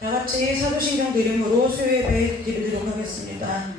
다 같이 사도신경 드림으로 수요예배 드리도록 하겠습니다.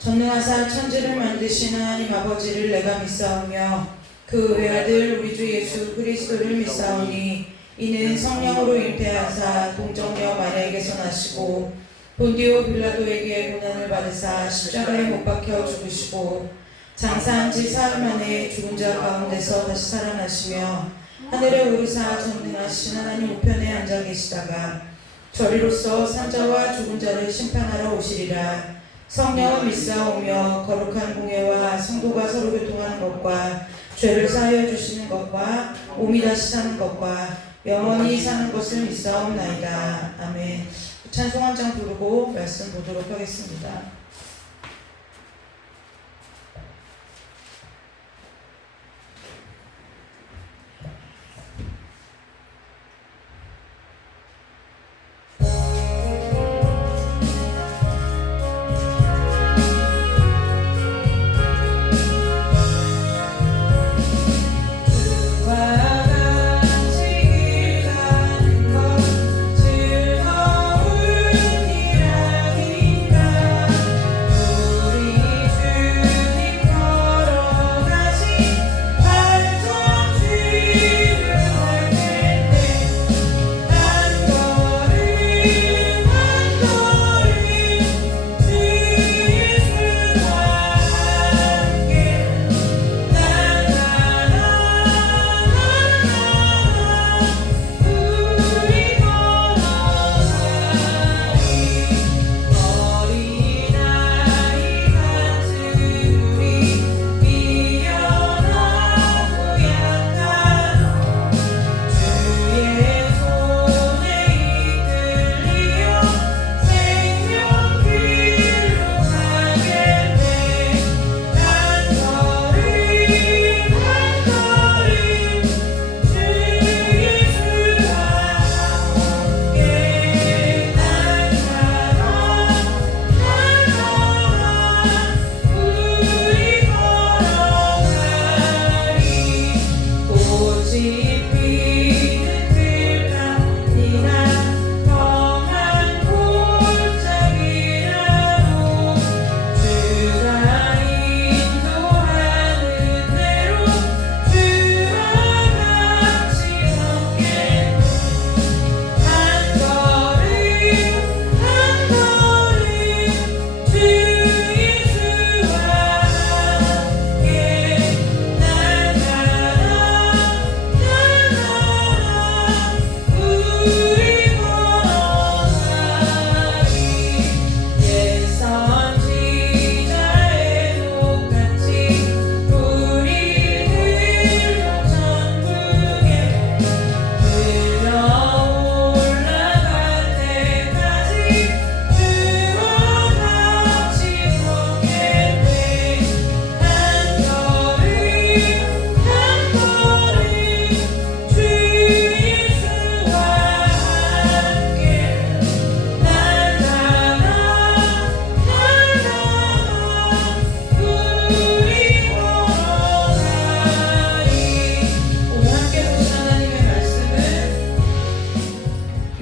전능하사 천지를 만드신 하나님 아버지를 내가 믿사오며 그 외아들 우리 주 예수 그리스도를 믿사오니 이는 성령으로 잉태하사 동정녀 마리아에게서 나시고 본디오 빌라도에게 고난을 받으사 십자가에 못 박혀 죽으시고 장사한 지 사흘 만에 죽은 자 가운데서 다시 살아나시며 하늘에 오르사 전능하신 하나님 우편에 앉아 계시다가 저리로서 산자와 죽은 자를 심판하러 오시리라. 성령을 믿사오며 거룩한 공예와 성도가 서로 교통하는 것과 죄를 사하여 주시는 것과 몸이 다시 사는 것과 영원히 사는 것을 믿사옵나이다. 아멘. 찬송 한 장 부르고 말씀 보도록 하겠습니다.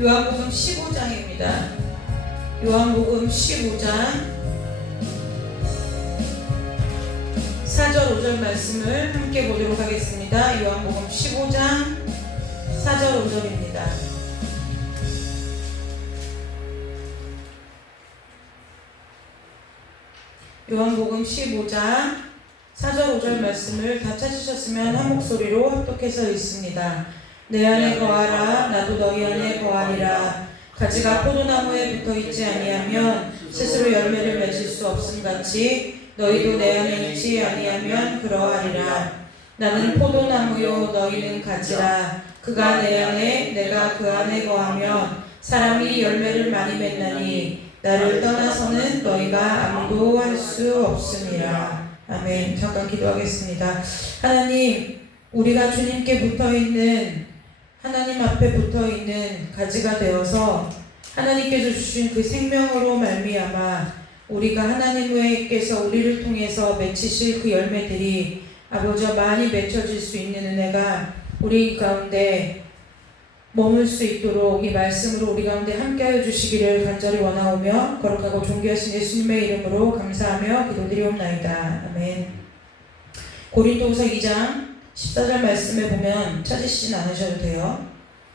요한복음 15장입니다. 요한복음 15장 4절 5절 말씀을 함께 보도록 하겠습니다. 요한복음 15장 4절 5절입니다. 요한복음 15장 4절 5절 말씀을 다 찾으셨으면 한 목소리로 합독해서 읽습니다. 내 안에 거하라 나도 너희 안에 거하리라. 가지가 포도나무에 붙어있지 아니하면 스스로 열매를 맺을 수 없음같이 너희도 내 안에 있지 아니하면 그러하리라. 나는 포도나무요 너희는 가지라. 그가 내 안에 내가 그 안에 거하면 사람이 열매를 많이 맺나니 나를 떠나서는 너희가 아무도 할 수 없음이라. 아멘. 잠깐 기도하겠습니다. 하나님, 우리가 주님께 붙어있는 하나님 앞에 붙어있는 가지가 되어서 하나님께서 주신 그 생명으로 말미암아 우리가 하나님께서 우리를 통해서 맺히실 그 열매들이 아버지와 많이 맺혀질 수 있는 은혜가 우리 가운데 머물 수 있도록 이 말씀으로 우리 가운데 함께하여 주시기를 간절히 원하오며 거룩하고 존귀하신 예수님의 이름으로 감사하며 기도드리옵나이다. 아멘. 고린도후서 2장 14절 말씀에 보면 찾으시진 않으셔도 돼요.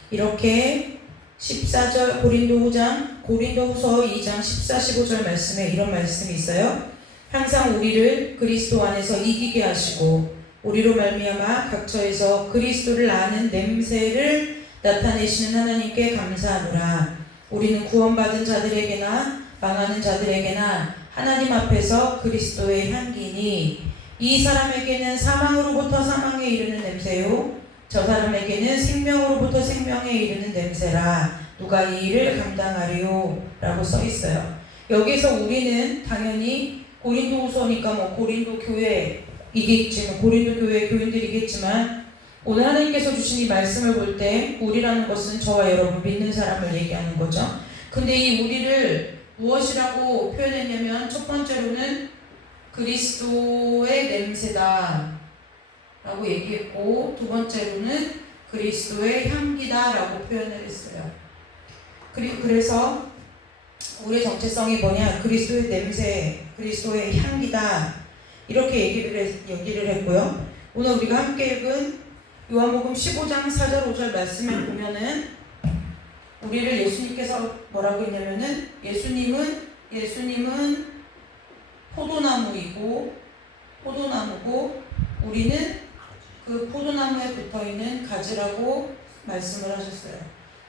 이렇게 14절 고린도후서 2장 14, 15절 말씀에 이런 말씀이 있어요. 항상 우리를 그리스도 안에서 이기게 하시고 우리로 말미암아 각처에서 그리스도를 아는 냄새를 나타내시는 하나님께 감사하노라. 우리는 구원받은 자들에게나 망하는 자들에게나 하나님 앞에서 그리스도의 향기니 이 사람에게는 사망으로부터 사망에 이르는 냄새요 저 사람에게는 생명으로부터 생명에 이르는 냄새라. 누가 이 일을 감당하리요? 라고 써 있어요. 여기서 우리는 당연히 고린도후서니까 고린도 교회이겠지만 고린도 교회 교인들이겠지만 오늘 하나님께서 주신 이 말씀을 볼 때 우리라는 것은 저와 여러분 믿는 사람을 얘기하는 거죠. 근데 이 우리를 무엇이라고 표현했냐면 첫 번째로는 그리스도의 냄새다 라고 얘기했고 두 번째로는 그리스도의 향기다 라고 표현을 했어요. 그래서 우리의 정체성이 뭐냐? 그리스도의 냄새, 그리스도의 향기다 이렇게 얘기를 했고요. 오늘 우리가 함께 읽은 요한복음 15장 4절 5절 말씀을 보면은 우리를 예수님께서 뭐라고 했냐면은 예수님은 포도나무고 우리는 그 포도나무에 붙어있는 가지라고 말씀을 하셨어요.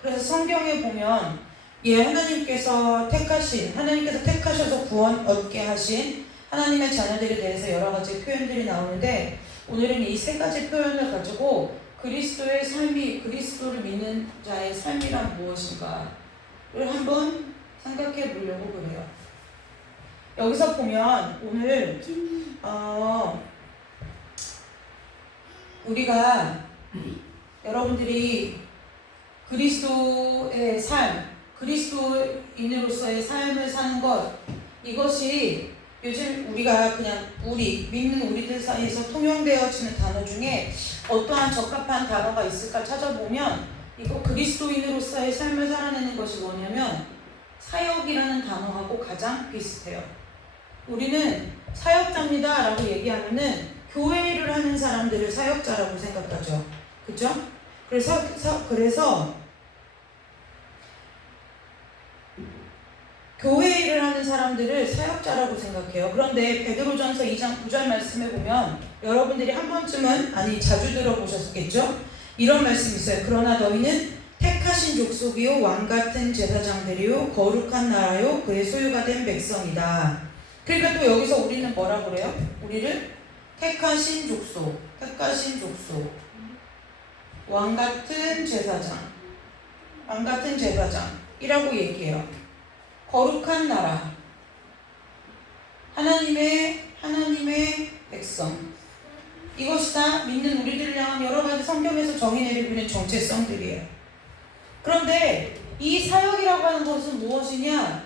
그래서 성경에 보면 하나님께서 택하셔서 구원 얻게 하신 하나님의 자녀들에 대해서 여러 가지 표현들이 나오는데 오늘은 이 세 가지 표현을 가지고 그리스도의 삶이 그리스도를 믿는 자의 삶이란 무엇인가를 한번 생각해 보려고 그래요. 여기서 보면 오늘 우리가 여러분들이 그리스도의 삶, 그리스도인으로서의 삶을 사는 것 이것이 요즘 우리가 그냥 믿는 우리들 사이에서 통용되어지는 단어 중에 어떠한 적합한 단어가 있을까 찾아보면 이거 그리스도인으로서의 삶을 살아내는 것이 뭐냐면 사역이라는 단어하고 가장 비슷해요. 우리는 사역자입니다 라고 얘기하면은 교회 일을 하는 사람들을 사역자라고 생각하죠. 그죠? 그래서 교회 일을 하는 사람들을 사역자라고 생각해요. 그런데 베드로전서 2장 9절 말씀에 보면 여러분들이 한 번쯤은 자주 들어보셨겠죠? 이런 말씀이 있어요. 그러나 너희는 택하신 족속이요 왕같은 제사장들이요 거룩한 나라요 그의 소유가 된 백성이다. 그러니까 또 여기서 우리는 뭐라 그래요? 우리를 택하신 족속 왕같은 제사장이라고 얘기해요. 거룩한 나라, 하나님의 백성. 이것이 다 믿는 우리들을 향한 여러 가지 성경에서 정의 내리고 있는 정체성들이에요. 그런데 이 사역이라고 하는 것은 무엇이냐?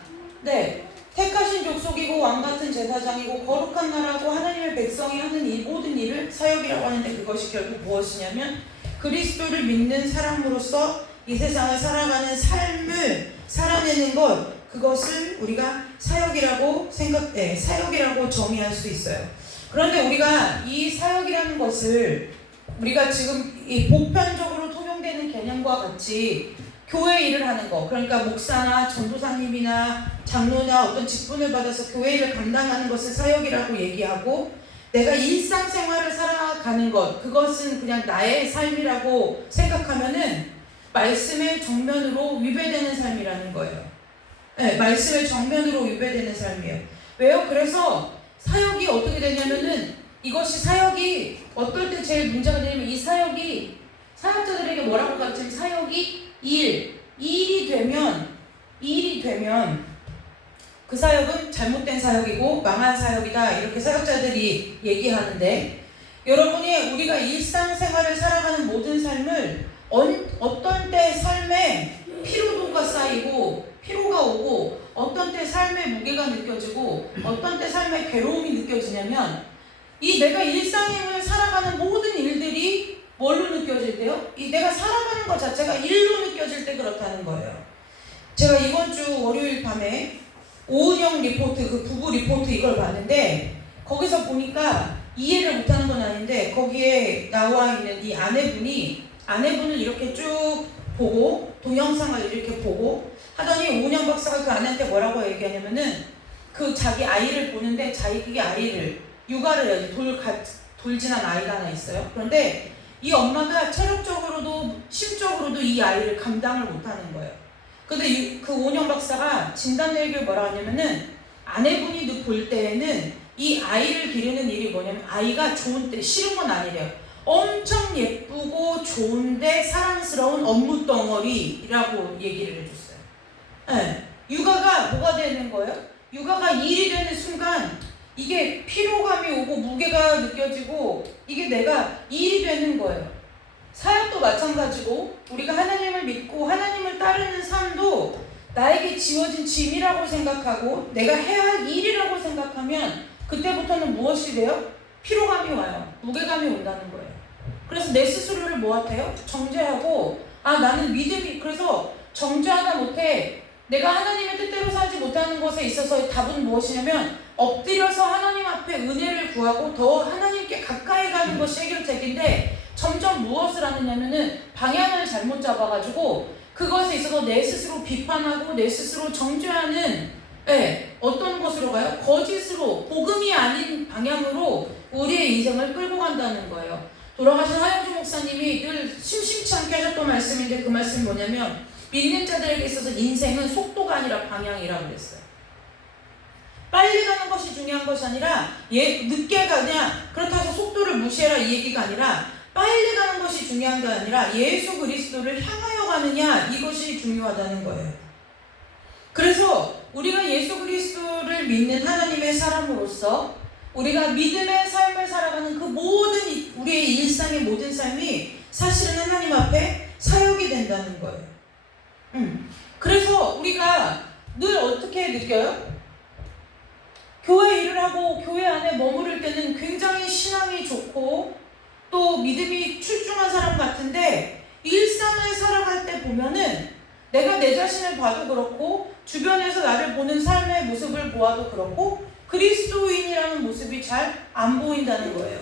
택하신 족속이고 왕같은 제사장이고 거룩한 나라고 하나님의 백성이 하는 이 모든 일을 사역이라고 하는데 그것이 결국 무엇이냐면 그리스도를 믿는 사람으로서 이 세상을 살아가는 삶을 살아내는 것 그것을 우리가 사역이라고 정의할 수 있어요. 그런데 우리가 이 사역이라는 것을 우리가 지금 이 보편적으로 통용되는 개념과 같이 교회 일을 하는 거, 그러니까 목사나 전도사님이나 장로나 어떤 직분을 받아서 교회 일을 감당하는 것을 사역이라고 얘기하고 내가 일상생활을 살아가는 것, 그것은 그냥 나의 삶이라고 생각하면은 말씀의 정면으로 위배되는 삶이라는 거예요. 말씀의 정면으로 위배되는 삶이에요. 왜요? 그래서 사역이 어떻게 되냐면은 이것이 사역이 어떨 때 제일 문제가 되냐면 이 사역이 사역자들에게 뭐라고 가르치면 사역이 일이 되면 그 사역은 잘못된 사역이고 망한 사역이다 이렇게 사역자들이 얘기하는데 여러분이 우리가 일상생활을 살아가는 모든 삶을 어떤 때 삶에 피로도가 쌓이고 피로가 오고 어떤 때 삶의 무게가 느껴지고 어떤 때 삶의 괴로움이 느껴지냐면 이 내가 일상을 살아가는 모든 일들이 뭘로 느껴질 때요? 이 내가 살아가는 것 자체가 일로 느껴질 때 그렇다는 거예요. 제가 이번 주 월요일 밤에 오은영 리포트, 그 부부 리포트 이걸 봤는데 거기서 보니까 이해를 못하는 건 아닌데 거기에 나와 있는 이 아내분은 이렇게 쭉 보고 동영상을 이렇게 보고 하더니 오은영 박사가 그 아내한테 뭐라고 얘기하냐면은 그 자기 아이를 보는데 자기 아이를 육아를 해야지 돌 지난 아이가 하나 있어요. 그런데 이 엄마가 체력적으로도 심적으로도 이 아이를 감당을 못하는 거예요. 근데 그 오은영 박사가 진단 얘기를 뭐라 하냐면은 아내분이 볼 때에는 이 아이를 기르는 일이 뭐냐면 아이가 좋은 때 싫은 건 아니래요. 엄청 예쁘고 좋은데 사랑스러운 업무 덩어리라고 얘기를 해줬어요. 네. 육아가 뭐가 되는 거예요? 육아가 일이 되는 순간 이게 피로감이 오고 무게가 느껴지고 이게 내가 일이 되는 거예요. 사역도 마찬가지고 우리가 하나님을 믿고 하나님을 따르는 삶도 나에게 지어진 짐이라고 생각하고 내가 해야 할 일이라고 생각하면 그때부터는 무엇이 돼요? 피로감이 와요. 무게감이 온다는 거예요. 그래서 내 스스로를 뭐하태요? 정죄하고 나는 믿음이 그래서 정죄하다 못해 내가 하나님의 뜻대로 살지 못하는 것에 있어서의 답은 무엇이냐면 엎드려서 하나님 앞에 은혜를 구하고 더 하나님께 가까이 가는 것이 해결책인데 점점 무엇을 하느냐면은 방향을 잘못 잡아가지고 그것에 있어서 내 스스로 비판하고 내 스스로 정죄하는 어떤 것으로 가요? 거짓으로 복음이 아닌 방향으로 우리의 인생을 끌고 간다는 거예요. 돌아가신 하영주 목사님이 늘 심심치 않게 하셨던 말씀인데 그 말씀이 뭐냐면 믿는 자들에게 있어서 인생은 속도가 아니라 방향이라고 그랬어요. 빨리 가는 것이 중요한 것이 아니라 늦게 가냐 그렇다고 해서 속도를 무시해라 이 얘기가 아니라 빨리 가는 것이 중요한 게 아니라 예수 그리스도를 향하여 가느냐 이것이 중요하다는 거예요. 그래서 우리가 예수 그리스도를 믿는 하나님의 사람으로서 우리가 믿음의 삶을 살아가는 그 모든 우리의 일상의 모든 삶이 사실은 하나님 앞에 사역이 된다는 거예요. 그래서 우리가 늘 어떻게 느껴요? 교회 일을 하고 교회 안에 머무를 때는 굉장히 신앙이 좋고 또 믿음이 출중한 사람 같은데 일상을 살아갈 때 보면은 내가 내 자신을 봐도 그렇고 주변에서 나를 보는 삶의 모습을 보아도 그렇고 그리스도인이라는 모습이 잘 안 보인다는 거예요.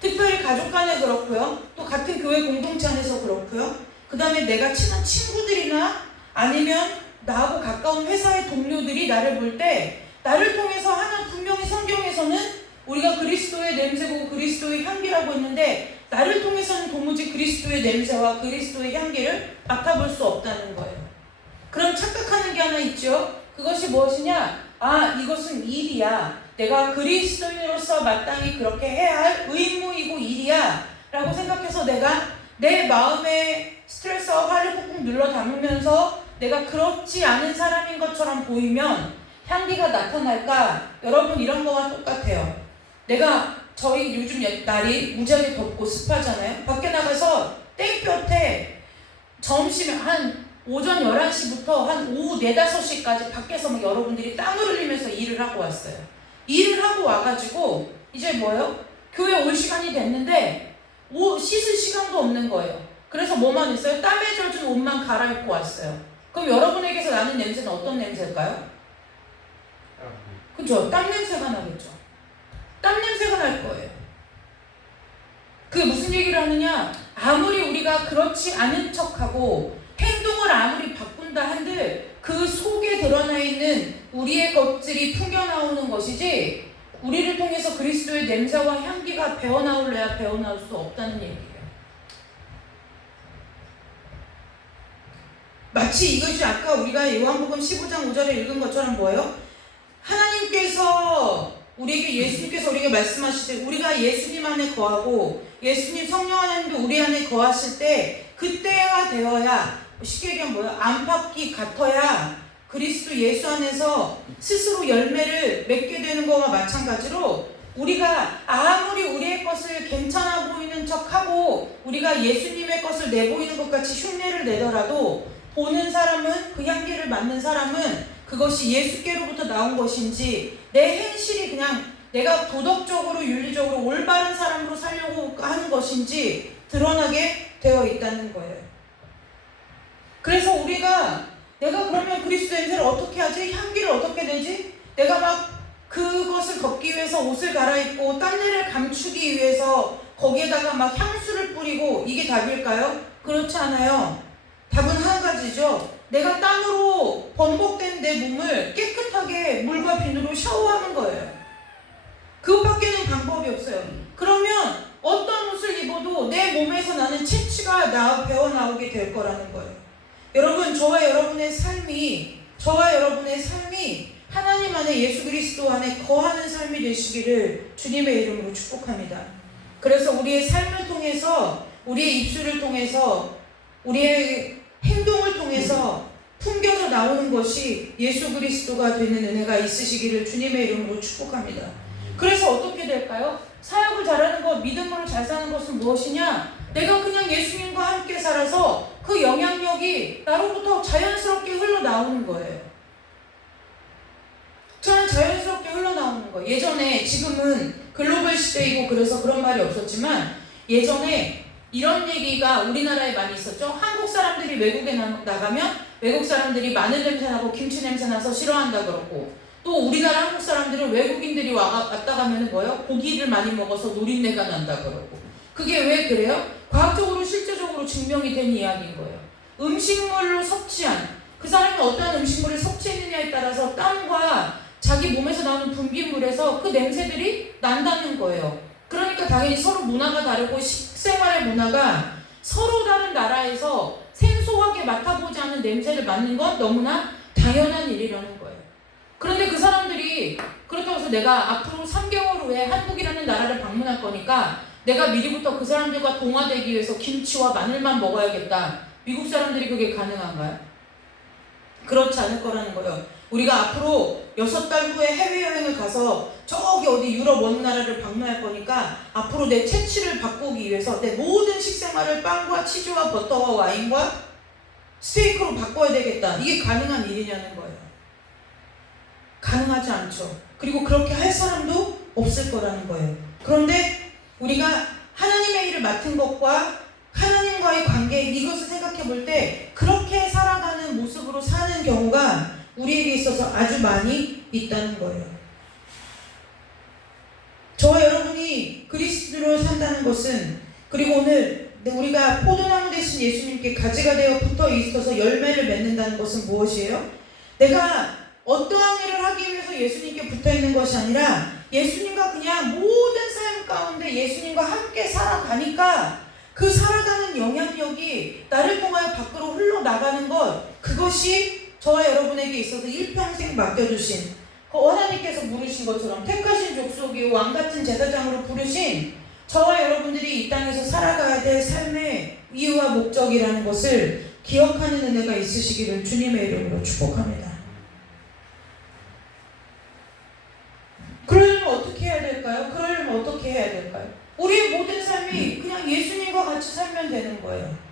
특별히 가족 간에 그렇고요. 또 같은 교회 공동체 안에서 그렇고요. 그 다음에 내가 친한 친구들이나 아니면 나하고 가까운 회사의 동료들이 나를 볼 때 나를 통해서 하나 분명히 성경에서는 우리가 그리스도의 냄새고 그리스도의 향기라고 했는데 나를 통해서는 도무지 그리스도의 냄새와 그리스도의 향기를 맡아볼 수 없다는 거예요. 그럼 착각하는 게 하나 있죠. 그것이 무엇이냐? 이것은 일이야. 내가 그리스도인으로서 마땅히 그렇게 해야 할 의무이고 일이야 라고 생각해서 내가 내 마음에 스트레스와 화를 꾹꾹 눌러 담으면서 내가 그렇지 않은 사람인 것처럼 보이면 향기가 나타날까? 여러분 이런 거와 똑같아요. 저희 요즘 날이 무지하게 덥고 습하잖아요. 밖에 나가서 땡볕에 점심 한 오전 11시부터 한 오후 4, 5시까지 밖에서 막 여러분들이 땀을 흘리면서 일을 하고 왔어요. 일을 하고 와가지고 이제 뭐예요? 교회 올 시간이 됐는데 씻을 시간도 없는 거예요. 그래서 뭐만 했어요? 땀에 젖은 옷만 갈아입고 왔어요. 그럼 여러분에게서 나는 냄새는 어떤 냄새일까요? 그죠? 땀 냄새가 나겠죠. 땀 냄새가 날 거예요. 그게 무슨 얘기를 하느냐? 아무리 우리가 그렇지 않은 척하고 행동을 아무리 바꾼다 한들 그 속에 드러나 있는 우리의 것들이 풍겨나오는 것이지 우리를 통해서 그리스도의 냄새와 향기가 배어나올래야 배어나올 수 없다는 얘기예요. 마치 이것이 아까 우리가 요한복음 15장 5절에 읽은 것처럼 뭐예요? 하나님께서 예수님께서 우리에게 말씀하실 때 우리가 예수님 안에 거하고 예수님 성령 하나님도 우리 안에 거하실 때 그때가 되어야 쉽게 얘기하면 뭐예요? 안팎이 같아야 그리스도 예수 안에서 스스로 열매를 맺게 되는 것과 마찬가지로 우리가 아무리 우리의 것을 괜찮아 보이는 척하고 우리가 예수님의 것을 내보이는 것 같이 흉내를 내더라도 보는 사람은 그 향기를 맡는 사람은 그것이 예수께로부터 나온 것인지 내 행실이 그냥 내가 도덕적으로 윤리적으로 올바른 사람으로 살려고 하는 것인지 드러나게 되어 있다는 거예요. 그래서 우리가 내가 그러면 그리스도 냄새를 어떻게 하지? 향기를 어떻게 내지? 내가 막 그것을 걷기 위해서 옷을 갈아입고 땀내를 감추기 위해서 거기에다가 막 향수를 뿌리고 이게 답일까요? 그렇지 않아요. 답은 한 가지죠. 내가 땀으로 번복된 내 몸을 깨끗하게 물과 비누로 샤워하는 거예요. 그것밖에는 방법이 없어요. 그러면 어떤 옷을 입어도 내 몸에서 나는 채취가 배어나오게 될 거라는 거예요. 여러분, 저와 여러분의 삶이 하나님 안에 예수 그리스도 안에 거하는 삶이 되시기를 주님의 이름으로 축복합니다. 그래서 우리의 삶을 통해서, 우리의 입술을 통해서, 우리의 행동을 통해서 풍겨져 나오는 것이 예수 그리스도가 되는 은혜가 있으시기를 주님의 이름으로 축복합니다. 그래서 어떻게 될까요? 사역을 잘하는 것, 믿음으로 잘 사는 것은 무엇이냐? 내가 그냥 예수님과 함께 살아서 그 영향력이 나로부터 자연스럽게 흘러나오는 거예요. 저는 자연스럽게 흘러나오는 거예요. 예전에, 지금은 글로벌 시대이고 그래서 그런 말이 없었지만 예전에 이런 얘기가 우리나라에 많이 있었죠. 한국 사람들이 외국에 나가면 외국 사람들이 마늘 냄새 나고 김치 냄새 나서 싫어한다 그러고, 또 우리나라 한국 사람들은 외국인들이 왔다 가면 뭐요? 고기를 많이 먹어서 노린내가 난다 그러고. 그게 왜 그래요? 과학적으로 실제적으로 증명이 된 이야기인 거예요. 음식물로 섭취한, 그 사람이 어떠한 음식물을 섭취했느냐에 따라서 땀과 자기 몸에서 나오는 분비물에서 그 냄새들이 난다는 거예요. 그러니까 당연히 서로 문화가 다르고 식생활의 문화가 서로 다른 나라에서 생소하게 맡아보지 않은 냄새를 맡는 건 너무나 당연한 일이라는 거예요. 그런데 그 사람들이 그렇다고 해서 내가 앞으로 3개월 후에 한국이라는 나라를 방문할 거니까 내가 미리부터 그 사람들과 동화되기 위해서 김치와 마늘만 먹어야겠다. 미국 사람들이 그게 가능한가요? 그렇지 않을 거라는 거예요. 우리가 앞으로 6달 후에 해외여행을 가서 저기 어디 유럽 어느 나라를 방문할 거니까 앞으로 내 채취를 바꾸기 위해서 내 모든 식생활을 빵과 치즈와 버터와 와인과 스테이크로 바꿔야 되겠다. 이게 가능한 일이냐는 거예요. 가능하지 않죠. 그리고 그렇게 할 사람도 없을 거라는 거예요. 그런데 우리가 하나님의 일을 맡은 것과 하나님과의 관계, 이것을 생각해 볼 때 그렇게 살아가는 모습으로 사는 경우가 우리에게 있어서 아주 많이 있다는 거예요. 저와 여러분이 그리스도로 산다는 것은, 그리고 오늘 우리가 포도나무 대신 예수님께 가지가 되어 붙어 있어서 열매를 맺는다는 것은 무엇이에요? 내가 어떠한 일을 하기 위해서 예수님께 붙어 있는 것이 아니라 예수님과 그냥 모든 삶 가운데 예수님과 함께 살아가니까 그 살아가는 영향력이 나를 통하여 밖으로 흘러나가는 것, 그것이 저와 여러분에게 있어서 일평생 맡겨주신, 하나님께서 부르신 것처럼 택하신 족속이 왕같은 제사장으로 부르신 저와 여러분들이 이 땅에서 살아가야 될 삶의 이유와 목적이라는 것을 기억하는 은혜가 있으시기를 주님의 이름으로 축복합니다. 그러려면 어떻게 해야 될까요? 그러려면 어떻게 해야 될까요? 우리의 모든 삶이 그냥 예수님과 같이 살면 되는 거예요.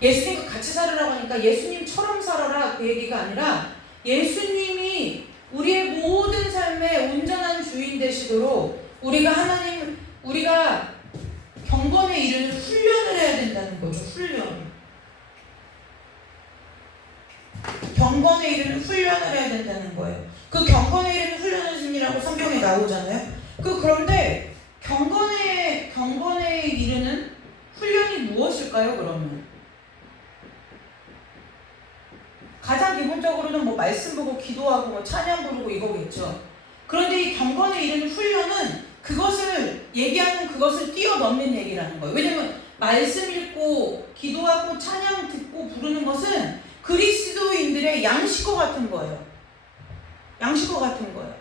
예수님과 같이 살으라고 하니까 예수님처럼 살아라 그 얘기가 아니라 예수님이 우리의 모든 삶의 온전한 주인 되시도록 우리가 경건에 이르는 훈련을 해야 된다는 거죠. 훈련. 경건에 이르는 훈련을 해야 된다는 거예요. 그 경건에 이르는 훈련이라고 성경에 나오잖아요. 그런데 경건에 이르는 훈련이 무엇일까요, 그러면? 가장 기본적으로는 뭐 말씀 보고 기도하고 뭐 찬양 부르고 이거겠죠. 그런데 이 경건에 이르는 훈련은 그것을 얘기하는, 그것을 뛰어넘는 얘기라는 거예요. 왜냐면 말씀 읽고 기도하고 찬양 듣고 부르는 것은 그리스도인들의 양식과 같은 거예요. 양식과 같은 거예요.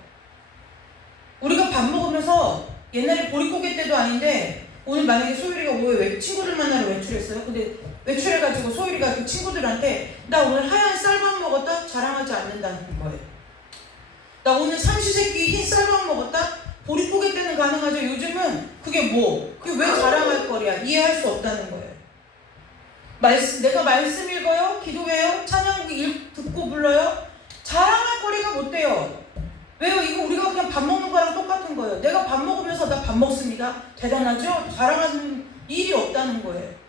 우리가 밥 먹으면서 옛날에 보릿고개 때도 아닌데 오늘 만약에 소율이가 오후에 친구들 만나러 외출했어요. 근데 외출해가지고 소율이가 그 친구들한테 나 오늘 하얀 쌀밥 먹었다? 자랑하지 않는다는 거예요. 나 오늘 삼시세끼 흰 쌀밥 먹었다? 보릿고개 때는 가능하죠. 요즘은 그게 왜 자랑할 거리야? 이해할 수 없다는 거예요. 내가 말씀 읽어요? 기도해요? 찬양 듣고 불러요? 자랑할 거리가 못 돼요. 왜요? 이거 우리가 그냥 밥 먹는 거랑 똑같은 거예요. 내가 밥 먹으면서 나 밥 먹습니다. 대단하죠? 자랑하는 일이 없다는 거예요.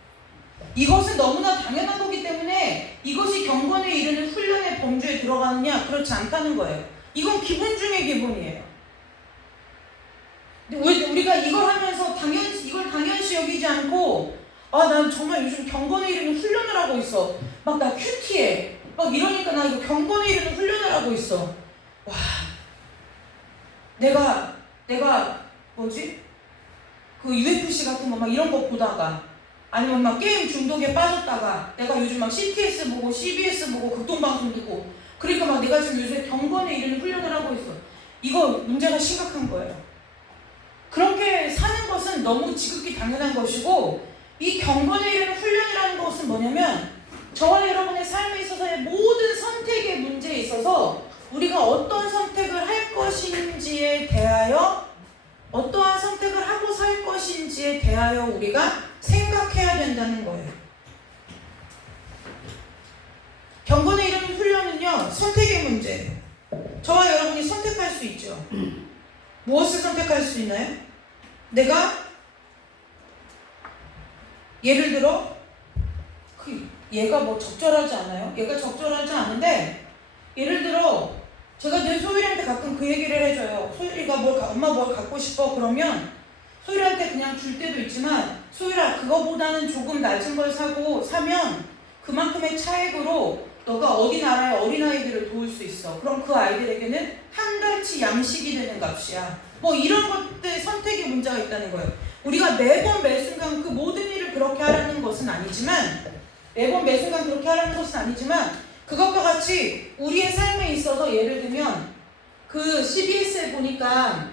이것은 너무나 당연한 거기 때문에 이것이 경건에 이르는 훈련의 범주에 들어가느냐? 그렇지 않다는 거예요. 이건 기본 중에 기본이에요. 근데 우리가 이걸 하면서 이걸 당연시 여기지 않고 난 정말 요즘 경건에 이르는 훈련을 하고 있어. 막 나 큐티해. 막 이러니까 나 이거 경건에 이르는 훈련을 하고 있어. 와, 내가 뭐지? 그 UFC 같은 거 막 이런 거 보다가 아니면 막 게임 중독에 빠졌다가 내가 요즘 막 CTS 보고 CBS 보고 극동방송 듣고 그러니까 막 내가 지금 요새 경건에 이르는 훈련을 하고 있어. 이거 문제가 심각한 거예요. 그렇게 사는 것은 너무 지극히 당연한 것이고 이 경건에 이르는 훈련이라는 것은 뭐냐면 저와 여러분의 삶에 있어서의 모든 선택의 문제에 있어서 우리가 어떤 선택을 할 것인지에 대하여 어떠한 선택을 하고 살 것인지에 대하여 우리가 생각해야 된다는 거예요. 경건에 이르는 훈련은요, 선택의 문제예요. 저와 여러분이 선택할 수 있죠. 무엇을 선택할 수 있나요? 내가 예를 들어 얘가 뭐 적절하지 않아요? 얘가 적절하지 않은데 예를 들어 제가 늘 소율이한테 가끔 그 얘기를 해줘요. 소율이가 엄마 뭘 갖고 싶어? 그러면 소율이한테 그냥 줄 때도 있지만 소율아 그거보다는 조금 낮은 걸 사면 그만큼의 차액으로 너가 어디 나라의 어린아이들을 도울 수 있어. 그럼 그 아이들에게는 한 달치 양식이 되는 값이야. 뭐 이런 것들 선택의 문제가 있다는 거예요. 우리가 매번 매순간 그 모든 일을 그렇게 하라는 것은 아니지만 그것과 같이 우리의 삶에 있어서 예를 들면 그 CBS에 보니까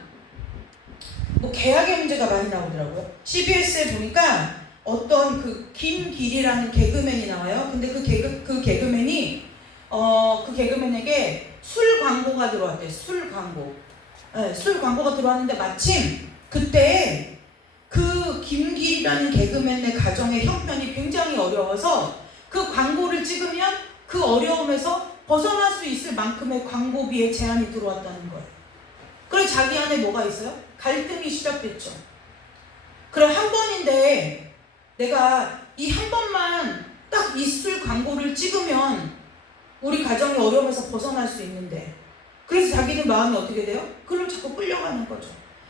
뭐 계약의 문제가 많이 나오더라고요. CBS에 보니까 어떤 그 김길이라는 개그맨이 나와요. 근데 그 개그맨이 그 개그맨에게 술 광고가 들어왔대요. 술 광고. 네, 술 광고가 들어왔는데 마침 그때 그 김길이라는 개그맨의 가정의 형편이 굉장히 어려워서 그 광고를 찍으면 그 어려움에서 벗어날 수 있을 만큼의 광고비의 제한이 들어왔다는 거예요. 그래서 자기 안에 뭐가 있어요? 갈등이 시작됐죠. 그래 한 번인데 내가 이 한 번만 딱 이 술 광고를 찍으면 우리 가정이 어려움에서 벗어날 수 있는데 그래서 자기는 마음이 어떻게 돼요? 그걸로 자꾸 끌려가는 거죠.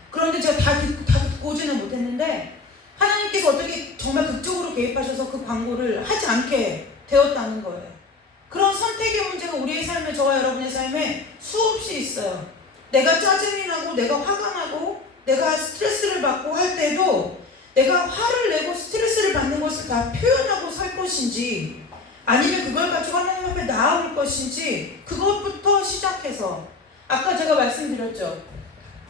그런데 제가 다 듣고 오지는 못했는데 하나님께서 어떻게 정말 극적으로 개입하셔서 그 광고를 하지 않게 되었다는 거예요. 그런 선택의 문제가 우리의 삶에 저와 여러분의 삶에 수없이 있어요. 내가 짜증이 나고 내가 화가 나고 내가 스트레스를 받고 할 때도 내가 화를 내고 스트레스를 받는 것을 다 표현하고 살 것인지 아니면 그걸 가지고 하나님 앞에 나아올 것인지 그것부터 시작해서 아까 제가 말씀드렸죠.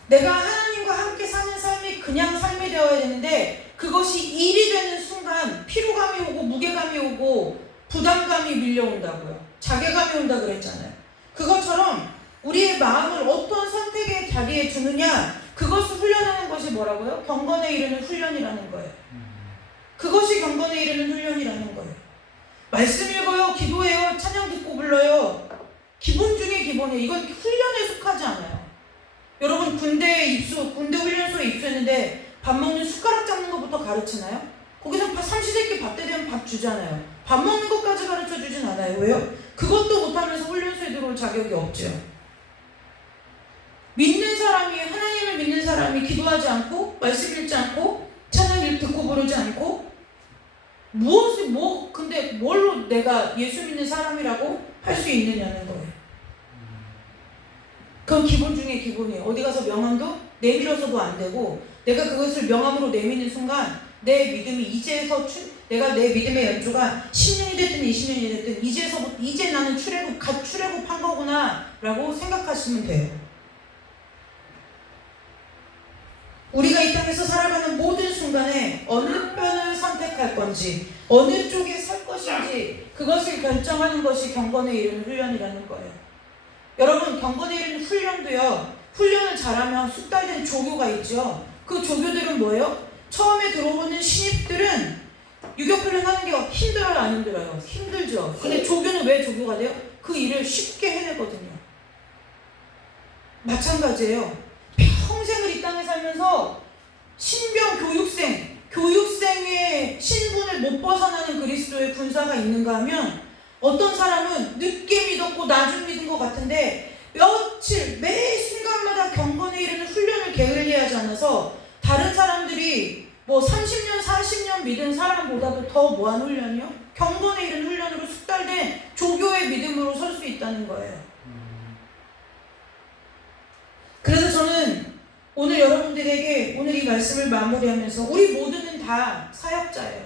내가 하나님과 함께 사는 삶이 그냥 삶이 되어야 되는데 그것이 일이 되는 순간 피로감이 오고 무게감이 오고 부담감이 밀려온다고요. 자괴감이 온다 그랬잖아요. 그것처럼 우리의 마음을 어떤 선택의 자리에 두느냐 그것을 훈련하는 것이 뭐라고요? 경건에 이르는 훈련이라는 거예요. 그것이 경건에 이르는 훈련이라는 거예요. 말씀 읽어요, 기도해요, 찬양 듣고 불러요. 기본 중에 기본이에요. 이건 훈련에 속하지 않아요. 여러분 군대 훈련소에 입소했는데 밥 먹는 숟가락 잡는 것부터 가르치나요? 거기서 삼시세끼 밥 때 되면 밥 주잖아요. 밥 먹는 것까지 가르쳐 주진 않아요. 왜요? 그것도 못하면서 훈련소에 들어올 자격이 없죠. 하나님을 믿는 사람이 기도하지 않고 말씀 읽지 않고 찬양 듣고 부르지 않고 근데 뭘로 내가 예수 믿는 사람이라고 할 수 있느냐는 거예요. 그건 기본 중에 기본이에요. 어디 가서 명함도 내밀어서도 안 되고 내가 그것을 명함으로 내미는 순간 내 믿음이 내가 내 믿음의 연주가 10년이 됐든 20년이 됐든 이제 나는 출애굽한 거구나 라고 생각하시면 돼요. 우리가 이 땅에서 살아가는 모든 순간에 어느 편을 선택할 건지 어느 쪽에 살 것인지 그것을 결정하는 것이 경건에 이르는 훈련이라는 거예요. 여러분 경건에 이르는 훈련도요. 훈련을 잘하면 숙달된 조교가 있죠. 그 조교들은 뭐예요? 처음에 들어오는 신입들은 유격훈련 하는 게 힘들어요? 안 힘들어요? 힘들죠. 근데 조교는 왜 조교가 돼요? 그 일을 쉽게 해내거든요. 마찬가지예요. 평생을 이 땅에 살면서 신병 교육생 교육생의 신분을 못 벗어나는 그리스도의 군사가 있는가 하면 어떤 사람은 늦게 믿었고 나중 믿은 것 같은데 며칠 매 순간마다 경건에 이르는 훈련을 게을리하지 않아서 다른 사람들이 뭐 30년 40년 믿은 사람보다도 더 뭐한 훈련이요? 경건에 이르는 훈련으로 숙달된 조교의 믿음으로 설 수 있다는 거예요. 그래서 저는 오늘 여러분들에게 오늘 이 말씀을 마무리하면서 우리 모두는 다 사역자예요.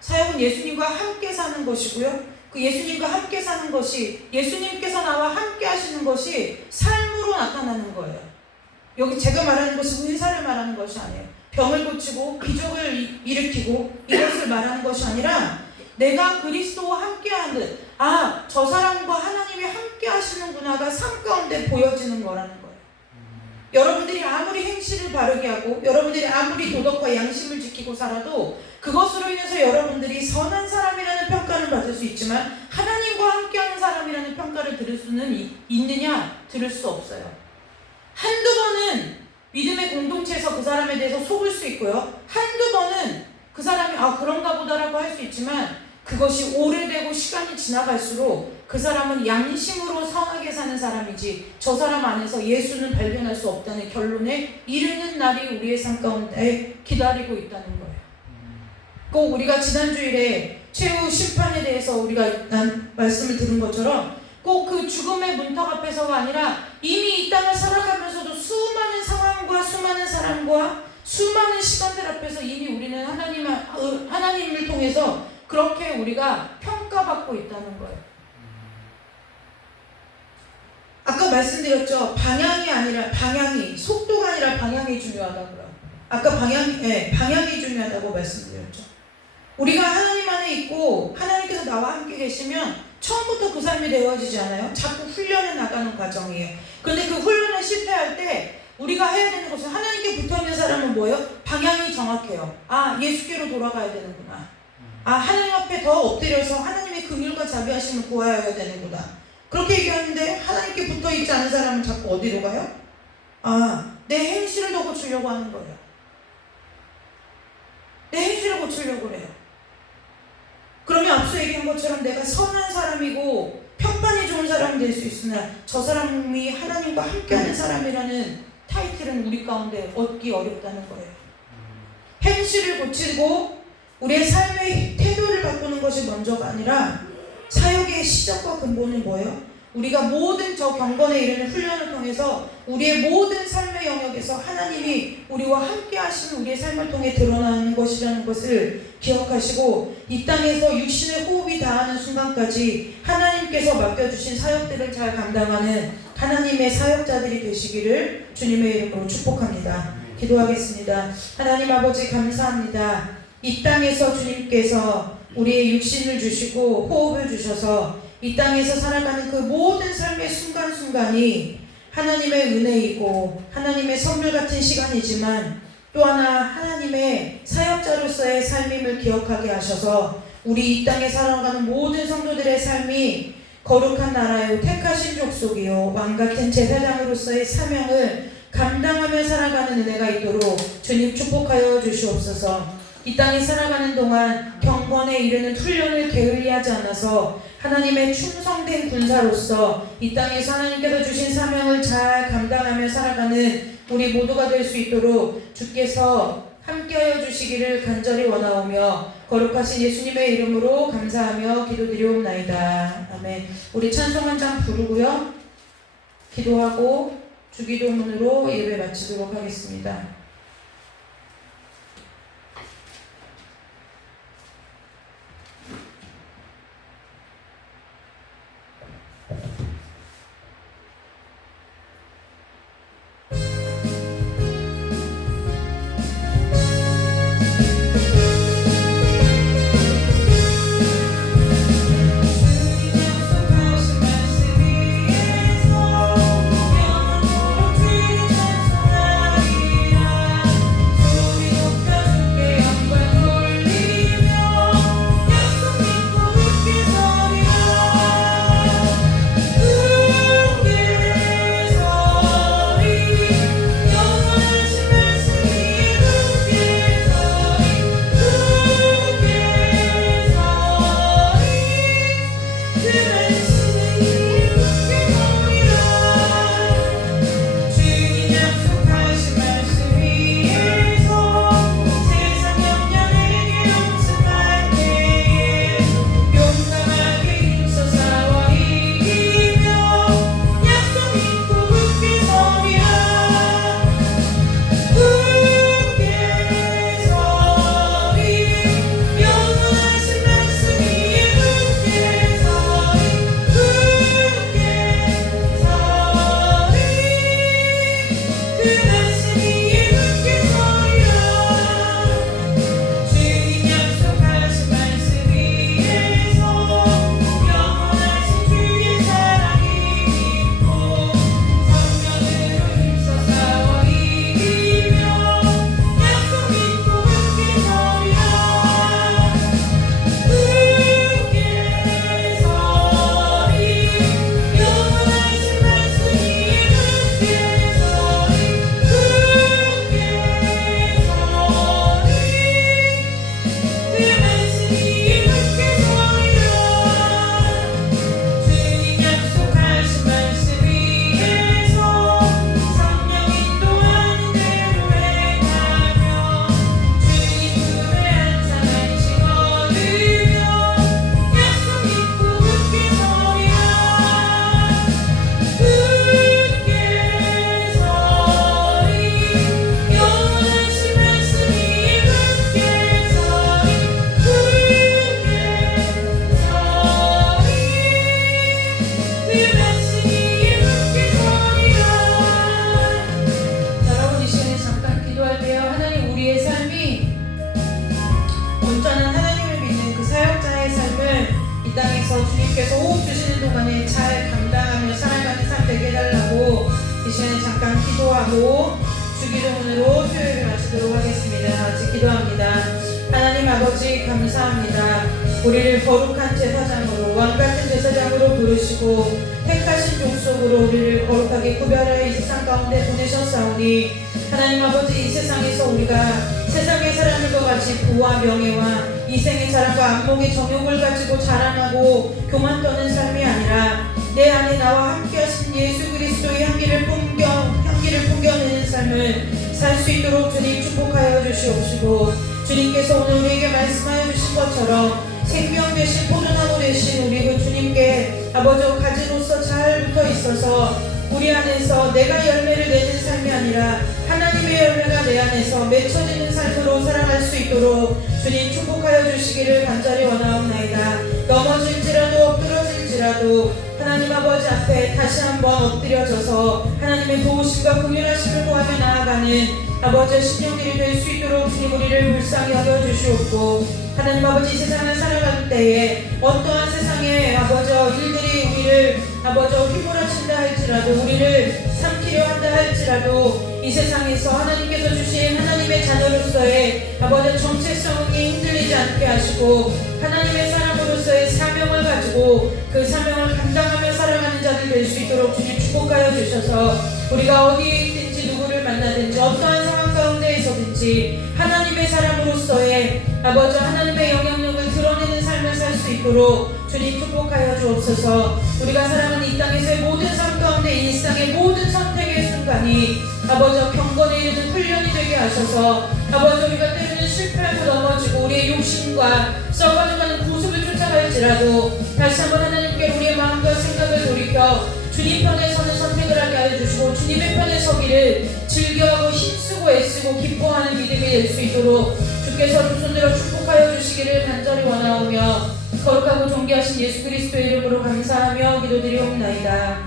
사역은 예수님과 함께 사는 것이고요. 그 예수님과 함께 사는 것이 예수님께서 나와 함께 하시는 것이 삶으로 나타나는 거예요. 여기 제가 말하는 것은 은사를 말하는 것이 아니에요. 병을 고치고 기적을 일으키고 이것을 말하는 것이 아니라 내가 그리스도와 함께하는 저 사람과 하나님이 함께 하시는구나가 삶 가운데 보여지는 거라는 거예요. 여러분들이 아무리 행실을 바르게 하고 여러분들이 아무리 도덕과 양심을 지키고 살아도 그것으로 인해서 여러분들이 선한 사람이라는 평가는 받을 수 있지만 하나님과 함께하는 사람이라는 평가를 들을 수는 있느냐? 들을 수 없어요. 한두 번은 믿음의 공동체에서 그 사람에 대해서 속을 수 있고요. 한두 번은 그 사람이 그런가 보다라고 할 수 있지만 그것이 오래되고 시간이 지나갈수록 그 사람은 양심으로 선하게 사는 사람이지 저 사람 안에서 예수는 발견할 수 없다는 결론에 이르는 날이 우리의 삶 가운데 기다리고 있다는 거예요. 꼭 우리가 지난주일에 최후 심판에 대해서 우리가 말씀을 들은 것처럼 꼭 그 죽음의 문턱 앞에서가 아니라 이미 이 땅을 살아가면서도 수많은 상황과 수많은 사람과 수많은 시간들 앞에서 이미 우리는 하나님을 통해서 그렇게 우리가 평가받고 있다는 거예요. 아까 말씀드렸죠. 방향이 속도가 아니라 방향이 중요하다고요. 아까 방향이 중요하다고 말씀드렸죠. 우리가 하나님 안에 있고 하나님께서 나와 함께 계시면 처음부터 그 삶이 되어지지 않아요. 자꾸 훈련해 나가는 과정이에요. 그런데 그 훈련에 실패할 때 우리가 해야 되는 것은 하나님께 붙어있는 사람은 뭐예요? 방향이 정확해요. 예수께로 돌아가야 되는구나. 하나님 앞에 더 엎드려서 하나님의 긍휼과 자비하심을 구하여야 되는구나. 그렇게 얘기하는데 하나님께 붙어있지 않은 사람은 자꾸 어디로 가요? 내 행실을 더 고치려고 하는 거예요. 내 행실을 고치려고 해요. 그러면 앞서 얘기한 것처럼 내가 선한 사람이고 평판이 좋은 사람이 될 수 있으나 저 사람이 하나님과 함께하는 사람이라는 타이틀은 우리 가운데 얻기 어렵다는 거예요. 행실을 고치고 우리의 삶의 태도를 바꾸는 것이 먼저가 아니라 사역의 시작과 근본은 뭐예요? 우리가 모든 저 경건에 이르는 훈련을 통해서 우리의 모든 삶의 영역에서 하나님이 우리와 함께 하시는 우리의 삶을 통해 드러나는 것이라는 것을 기억하시고 이 땅에서 육신의 호흡이 닿는 순간까지 하나님께서 맡겨주신 사역들을 잘 감당하는 하나님의 사역자들이 되시기를 주님의 이름으로 축복합니다. 기도하겠습니다. 하나님 아버지 감사합니다. 이 땅에서 주님께서 우리의 육신을 주시고 호흡을 주셔서 이 땅에서 살아가는 그 모든 삶의 순간순간이 하나님의 은혜이고 하나님의 선물 같은 시간이지만 또 하나 하나님의 사역자로서의 삶임을 기억하게 하셔서 우리 이 땅에 살아가는 모든 성도들의 삶이 거룩한 나라요 택하신 족속이요 왕같은 제사장으로서의 사명을 감당하며 살아가는 은혜가 있도록 주님 축복하여 주시옵소서. 이 땅에 살아가는 동안 경건에 이르는 훈련을 게을리하지 않아서 하나님의 충성된 군사로서 이 땅에서 하나님께서 주신 사명을 잘 감당하며 살아가는 우리 모두가 될 수 있도록 주께서 함께하여 주시기를 간절히 원하오며 거룩하신 예수님의 이름으로 감사하며 기도드리옵나이다. 아멘. 우리 찬송 한 장 부르고요. 기도하고 주기도문으로 예배 마치도록 하겠습니다. 기도하고 주기도문으로 수요일을 마치도록 하겠습니다. 같이 기도합니다. 하나님 아버지 감사합니다. 우리를 거룩한 제사장으로 왕같은 제사장으로 부르시고 택하신 족속으로 우리를 거룩하게 구별하여 이 세상 가운데 보내셨사오니 하나님 아버지 이 세상에서 우리가 세상의 사람들과 같이 부와 명예와 이생의 자랑과 안목의 정욕을 가지고 자랑하고 교만 떠는 삶이 아니라 내 안에 나와 함께하신 예수 그리스도의 향기를 풍겨내는 삶을 살 수 있도록 주님 축복하여 주시옵시고 주님께서 오늘 우리에게 말씀하여 주신 것처럼 생명 되신 포도나무 되신 우리 그 주님께 아버지 가지로서 잘 붙어 있어서 우리 안에서 내가 열매를 내는 삶이 아니라 하나님의 열매가 내 안에서 맺혀지는 삶으로 살아갈 수 있도록 주님 축복하여 주시기를 간절히 원하옵나이다. 넘어질지라도 엎드러질지라도 하나님 아버지 앞에 다시 한번 엎드려져서 하나님의 도우심과 긍휼하심을 구하며 나아가는 아버지의 신령들이 될 수 있도록 주님 우리를 불쌍히 여겨주시옵고 하나님 아버지 이 세상을 살아갈 때에 어떠한 세상의 아버지 일들이 우리를 아버지 휘몰아친다 할지라도 우리를 삼키려 한다 할지라도 이 세상에서 하나님께서 주신 하나님의 자녀로서의 아버지 정체성이 흔들리지 않게 하시고 하나님의 사람으로서의 사명을 가지고 그 사명을 감당하며 살아가는 자들 될 수 있도록 주님 축복하여 주셔서 우리가 어디에 있든지 누구를 만나든지 어떠한 상황 가운데 있어든지 하나님의 사람으로서의 아버지 하나님의 영향력을 드러내는 삶을 살 수 있도록 주님 축복하여 주옵소서. 우리가 살아가는 이 땅에서의 모든 삶 가운데 일상의 모든 선택의 순간이 아버지 경건에 이르는 훈련이 되게 하셔서 아버지 우리가 때로는 실패하고 넘어지고 우리의 욕심과 썩어져가는 구습을 쫓아갈지라도 다시 한번 하나님께 우리의 마음과 생각을 돌이켜 주님 편에 서는 선택을 하게 하여 주시고 주님의 편에 서기를 즐겨하고 힘쓰고 애쓰고 기뻐하는 믿음이 될 수 있도록 주께서 두 손들어 축복하여 주시기를 간절히 원하오며 거룩하고 존귀하신 예수 그리스도의 이름으로 감사하며 기도드리옵나이다.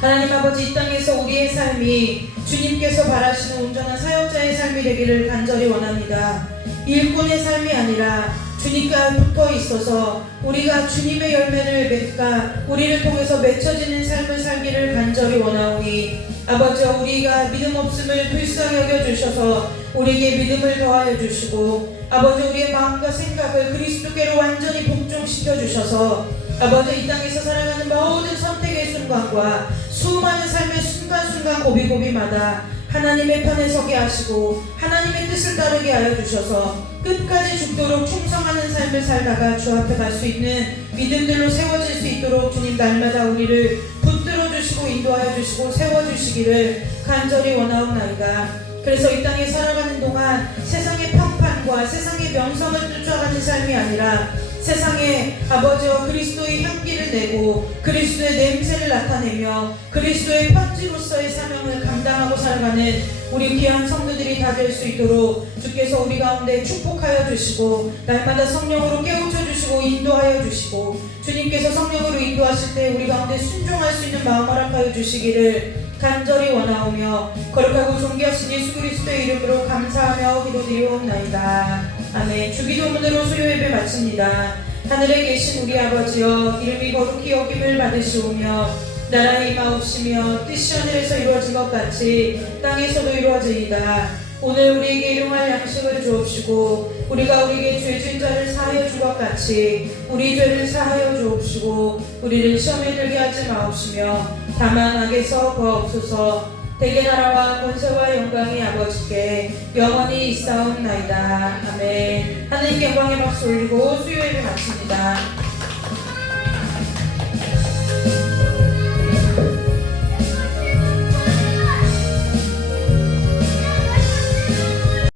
하나님 아버지 이 땅에서 우리의 삶이 주님께서 바라시는 온전한 사역자의 삶이 되기를 간절히 원합니다. 일꾼의 삶이 아니라 주님과 붙어 있어서 우리가 주님의 열매를 맺가 우리를 통해서 맺혀지는 삶을 살기를 간절히 원하오니 아버지 우리가 믿음 없음을 불쌍히 여겨주셔서 우리에게 믿음을 더하여 주시고 아버지 우리의 마음과 생각을 그리스도께로 완전히 복종시켜 주셔서 아버지 이 땅에서 살아가는 모든 선택의 순간과 수많은 삶의 순간순간 고비고비마다 하나님의 편에 서게 하시고 하나님의 뜻을 따르게 하여 주셔서 끝까지 죽도록 충성하는 삶을 살다가 주 앞에 갈 수 있는 믿음들로 세워질 수 있도록 주님 날마다 우리를 붙들어 주시고 인도하여 주시고 세워주시기를 간절히 원하옵나이다. 그래서 이 땅에 살아가는 동안 세상의 평판과 세상의 명성을 쫓아가는 삶이 아니라 세상에 아버지와 그리스도의 향기를 내고 그리스도의 냄새를 나타내며 그리스도의 편지로서의 사명을 감당하고 살아가는 우리 귀한 성도들이 다 될 수 있도록 주께서 우리 가운데 축복하여 주시고 날마다 성령으로 깨우쳐 주시고 인도하여 주시고 주님께서 성령으로 인도하실 때 우리 가운데 순종할 수 있는 마음 허락하여 주시기를 간절히 원하오며 거룩하고 존귀하신 예수 그리스도의 이름으로 감사하며 기도드리옵나이다. 아멘. 주기도문으로 수요 예배 마칩니다. 하늘에 계신 우리 아버지여 이름이 거룩히 여김을 받으시오며 나라의 임하옵시며 뜻이 하늘에서 이루어진 것 같이 땅에서도 이루어지이다. 오늘 우리에게 일용할 양식을 주옵시고 우리가 우리에게 죄진 자를 사하여 주 것 같이 우리 죄를 사하여 주옵시고 우리를 시험에 들게 하지 마옵시며 다만 악에서 구하옵소서. 대개 나라와 권세와 영광이 아버지께 영원히 있사옵나이다. 아멘. 하나님께 영광의 박수 올리고 수요 예배 마칩니다.